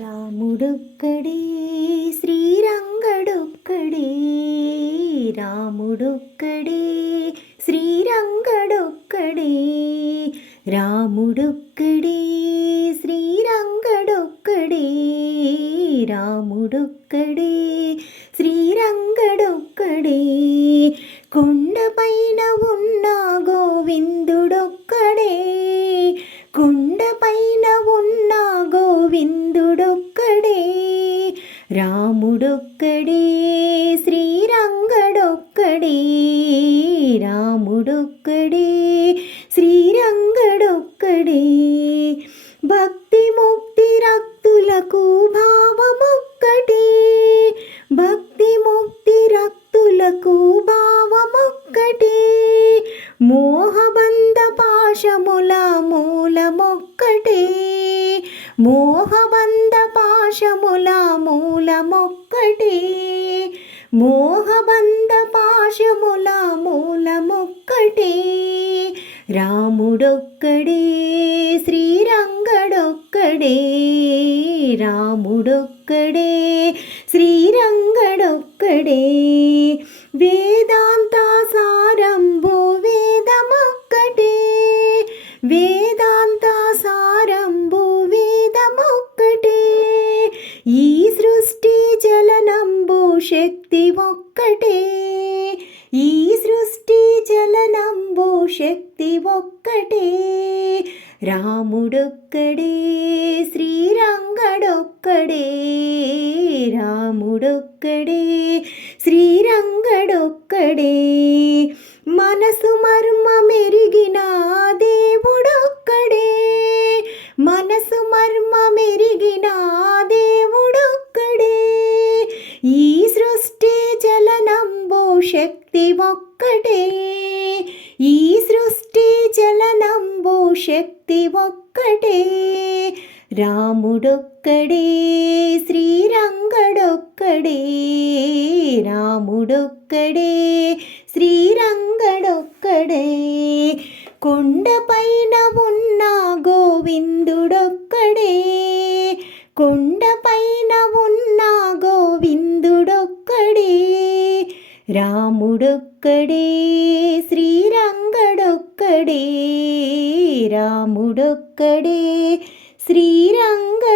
రాముడొక్కడే శ్రీరంగడొక్కడే, రాముడొక్కడే శ్రీరంగడొక్కడే, రాముడొక్కడే శ్రీరంగడొక్కడే, రాముడొక్కడే శ్రీరంగడొక్కడే. కొండపైన ఉన్న గోవిందుడొక్కడే, కొండపైన ఉన్న గోవిందుడొక్కడే, రాముడొక్కడే శ్రీరంగడొక్కడే, రాముడొక్కడే శ్రీరంగడొక్కడే. భక్తి ముక్తి రక్తులకు భావమొక్కటే, భక్తి ముక్తి రక్తులకు భావమొక్కటే, మోహబంధ పాశముల మూలమొక్కటే, మోహబంధ పాశముల మూలమొక్కటే, మోహబంధ పాశముల మూలమొక్కటే, రాముడొక్కడే శ్రీరంగడొక్కడే, రాముడొక్కడే శ్రీరంగడొక్కడే. వేదాంత సారంభో వేదమొక్కటే, వేదాంత సారంభో వేదమొక్కటే, ఈ సృష్టి చలనంబు శక్తి ఒక్కటే, ఈ సృష్టి చలనంబు శక్తి ఒక్కటే, రాముడొక్కడే శ్రీరంగడొక్కడే, రాముడొక్కడే శ్రీరంగడొక్కడే. మనసు మర్మ మెరిగిన దేవుడొక్కడే, మనసు మర్మ మెరిగిన దేవుడొక్కడే, ఈ సృష్టి చలనంబు శక్తి ఒక్కటే, ఈ సృష్టి చలనంబు శక్తి ఒక్కటే, రాముడొక్కడే శ్రీరంగడొక్కడే, రాముడొక్కడే శ్రీరంగడొక్కడే. కొండపైన ఉన్న గోవిందుడొక్కడే, కొండపైన ఉన్న గోవిందుడొక్కడే, రాముడొక్కడే శ్రీరంగడొక్కడే, రాముడొక్కడే శ్రీరంగడొక్కడే.